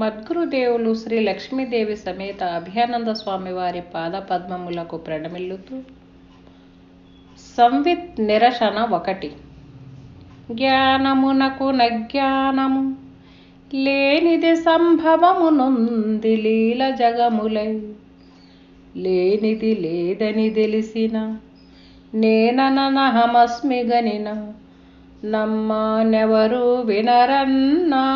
మద్గురుదేవులు శ్రీ లక్ష్మీదేవి సమేత అభయానంద స్వామి వారి పాదపద్మములకు ప్రణమిల్లుతూ సంవిత్ నిరసన 1. జ్ఞానమునకు నజ్ఞానము లేనిది సంభవమునుంది లీల జగములై, లేనిది లేదని తెలిసిన నేననహమస్మి గనిన నమ్మానెవరు వినరన్నా,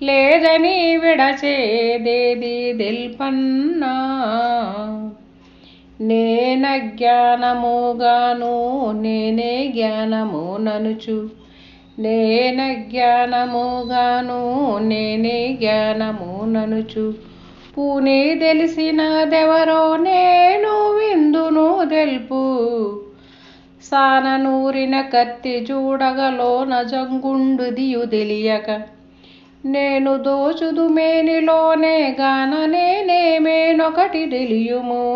లేదని విడచేదేది దెల్పన్నా. నేనజ్ఞానముగాను నేనే జ్ఞానము ననుచు, నేనజ్ఞానముగాను నేనే జ్ఞానము ననుచు, పూనే తెలిసినదెవరో నేను విందును తెలుపు. సాననూరిన కత్తి చూడగలోన జంగుండుదియు తెలియక, నేను దోచుదు మేనిలోనే గాన నేనేమేనొకటి తెలియుము,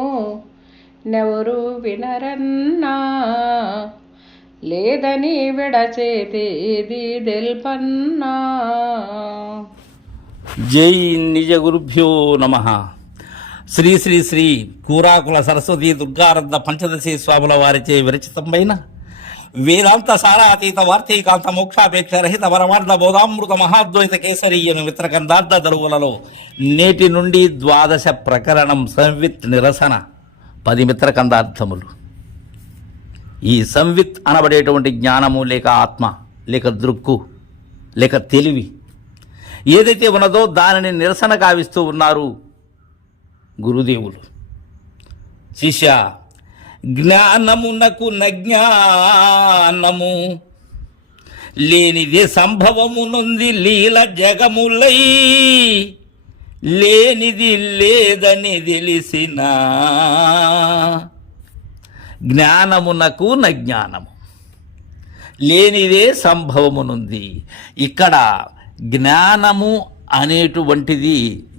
నెవరు వినరన్నా, లేదని విడచేతేది దెల్పన్నా. జై నిజ గురుభ్యో నమః. శ్రీ శ్రీ శ్రీ కూరాకుల సరస్వతి దుర్గారత్న పంచదశి స్వాముల వారిచే విరచితమైన వేదాంత సారాతీత వార్తీకాంత మోక్షాపేక్ష రహిత పరమార్థ బోధామృత మహాద్వైత కేసరీయను విత్రకందార్థ దరువులలో నేటి నుండి 12 ప్రకరణం సంవిత్ నిరసన 10 మిత్రకందార్థములు. ఈ సంవిత్ అనబడేటువంటి జ్ఞానము లేక ఆత్మ లేక దృక్కు లేక తెలివి ఏదైతే ఉన్నదో దానిని నిరసన గావిస్తూ ఉన్నారు గురుదేవులు. శిష్య, జ్ఞానమునకు నజ్ఞానము లేనిదే సంభవమునుంది లీల జగములై, లేనిది లేదని తెలిసిన జ్ఞానమునకు నజ్ఞానము లేనిదే సంభవమునుంది. ఇక్కడ జ్ఞానము అనేటువంటిది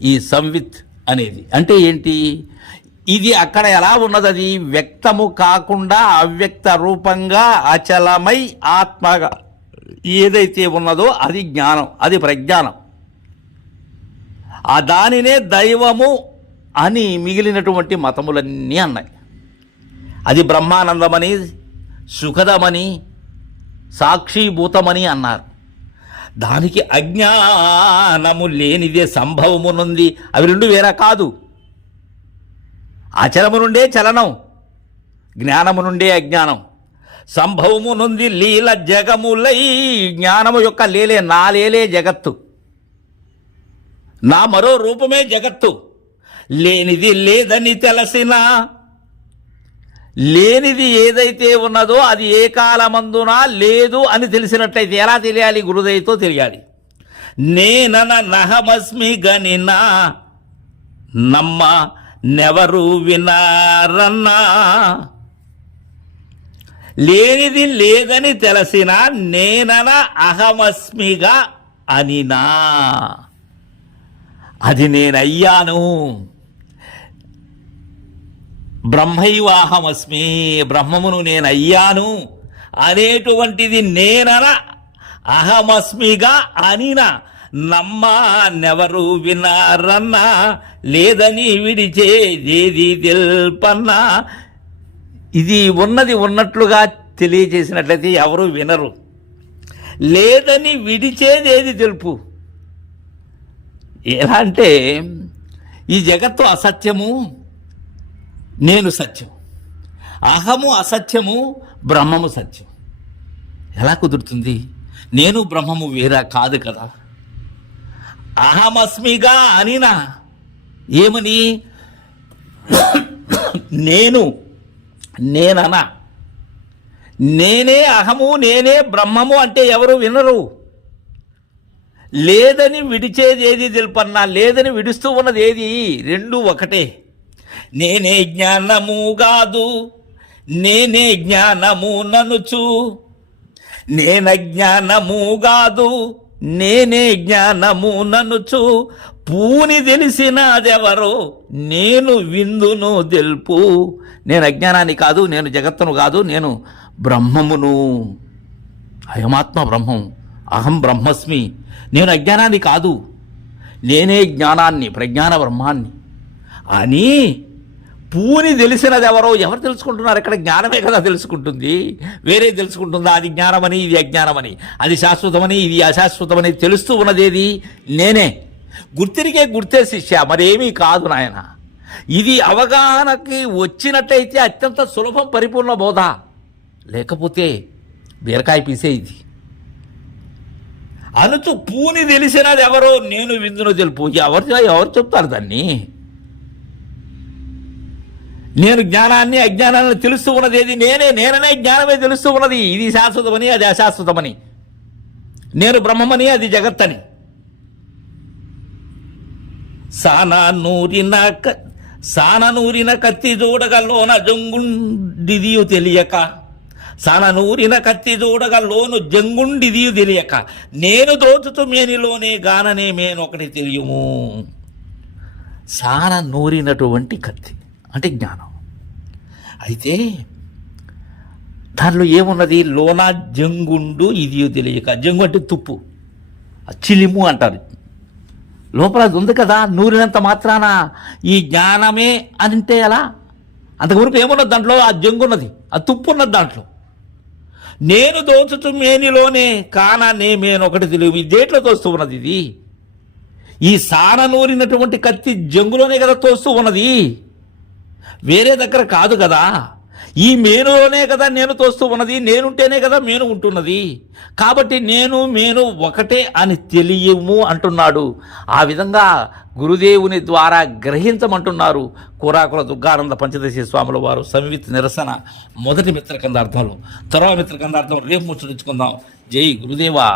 ఈ సంవిత్ అనేది అంటే ఏంటి? ఇది అక్కడ ఎలా ఉన్నది? అది వ్యక్తము కాకుండా అవ్యక్త రూపంగా అచలమై ఆత్మగా ఏదైతే ఉన్నదో అది జ్ఞానం, అది ప్రజ్ఞానం. ఆ దానినే దైవము అని మిగిలినటువంటి మతములన్నీ అన్నాయి. అది బ్రహ్మానందమని, సుఖదమని, సాక్షిభూతమని అన్నారు. దానికి అజ్ఞానము లేనిదే సంభవమునుంది. అవి రెండు వేరే కాదు. అచలము నుండే చలనం, జ్ఞానము నుండే అజ్ఞానం. సంభవమునుంది లీల జగములై, జ్ఞానము యొక్క లేలే, నా లేలే జగత్తు, నా మరో రూపమే జగత్తు. లేనిది లేదని తెలిసిన, లేనిది ఏదైతే ఉన్నదో అది ఏ కాలమందున లేదు అని తెలిసినట్లయితే ఎలా తెలియాలి? గురుదయతో తెలియాలి. నేనన నహమస్మి గనినా నమ్మ నెవరు వినారన్నా, లేనిది లేదని తెలిసిన నేనన అహమస్మిగా అనినా, అది నేనయ్యాను. బ్రహ్మైవాహమస్మి, బ్రహ్మమును నేనయ్యాను అనేటువంటిది నేనన అహమస్మిగా అనిన నమ్మా నెవరు వినారన్నా, లేదని విడిచేదేది తెల్పన్నా. ఇది ఉన్నది ఉన్నట్లుగా తెలియజేసినట్లయితే ఎవరు వినరు. లేదని విడిచేదేది తెలుపు. ఎలా అంటే ఈ జగత్తు అసత్యము, నేను సత్యం. అహము అసత్యము, బ్రహ్మము సత్యం. ఎలా కుదురుతుంది? నేను బ్రహ్మము వేరా కాదు కదా. అహమస్మిగా అనినా ఏమని? నేననా, నేనే అహము, నేనే బ్రహ్మము అంటే ఎవరు వినరు. లేదని విడిచేది ఏది తెలుపన్నా, లేదని విడుస్తూ ఉన్నది ఏది? రెండు ఒకటే. నేనే జ్ఞానము కాదు, నేనే జ్ఞానము ననుచు, నేనజ్ఞానము కాదు, నేనే జ్ఞానము ననుచు, పూని తెలిసినదెవరో నేను విందును తెలుపు. నేను అజ్ఞానాన్ని కాదు, నేను జగత్తును కాదు, నేను బ్రహ్మమును. అయమాత్మ బ్రహ్మం, అహం బ్రహ్మస్మి. నేను అజ్ఞానాన్ని కాదు, నేనే జ్ఞానాన్ని, ప్రజ్ఞాన బ్రహ్మాన్ని అని పూని తెలిసినది ఎవరు తెలుసుకుంటున్నారు? ఇక్కడ జ్ఞానమే కదా తెలుసుకుంటుంది, వేరే తెలుసుకుంటుందా? అది జ్ఞానమని, ఇది అజ్ఞానమని, అది శాశ్వతమని, ఇది అశాశ్వతమని తెలుస్తూ ఉన్నదేది నేనే. గుర్తిరిగే గుర్తే శిష్య, మరేమీ కాదు నాయన. ఇది అవగాహనకి వచ్చినట్టయితే అత్యంత సులభం, పరిపూర్ణ బోధ. లేకపోతే బీరకాయ పీసే ఇది. అనుచు పూని తెలిసినది ఎవరో నేను విందును తెలుపు. ఎవరు చెప్తారు దాన్ని? నేను జ్ఞానాన్ని అజ్ఞానాన్ని తెలుస్తూ ఉన్నది ఏది? నేననే జ్ఞానమే తెలుస్తూ ఉన్నది. ఇది శాశ్వతమని, అది అశాశ్వతమని, నేను బ్రహ్మమని, అది జగత్తని. సాననూరిన కత్తి చూడగలోన జంగుండిదియు తెలియక, సాననూరిన కత్తి చూడగలోను జంగుండిదియు తెలియక, నేను దోచుతూ మేనిలోనే గాననే మేనొకటి తెలియము. సాననూరినటువంటి కత్తి అంటే జ్ఞానం. అయితే దానిలో ఏమున్నది? లోన జంగుండు ఇది తెలియక. జంగు అంటే తుప్పు, చిలిము అంటారు. లోపల అది ఉంది కదా, నూరినంత మాత్రాన ఈ జ్ఞానమే అని అంటే ఎలా? అంతకుముందు ఏమున్నది దాంట్లో? ఆ జంగు ఉన్నది, ఆ తుప్పు ఉన్నది దాంట్లో. నేను దోచుతూ మేనిలోనే కానా నే మేనొకటి తెలియదు. ఈ దేంట్లో తోస్తూ ఉన్నది ఇది? ఈ సాన నూరినటువంటి కత్తి జంగులోనే కదా తోస్తూ ఉన్నది, వేరే దగ్గర కాదు కదా. ఈ మేనులోనే కదా నేను తోస్తూ ఉన్నది, నేనుంటేనే కదా మేను ఉంటున్నది. కాబట్టి మేను ఒకటే అని తెలియము అంటున్నాడు. ఆ విధంగా గురుదేవుని ద్వారా గ్రహించమంటున్నారు కూరాకుల దుర్గానంద పంచదశి స్వాముల వారు. సంవిత్ నిరసన మొదటి మిత్రకందార్థంలో, తర్వాత మిత్రకందార్థం రేపు ముచ్చరించుకుందాం. జై గురుదేవా.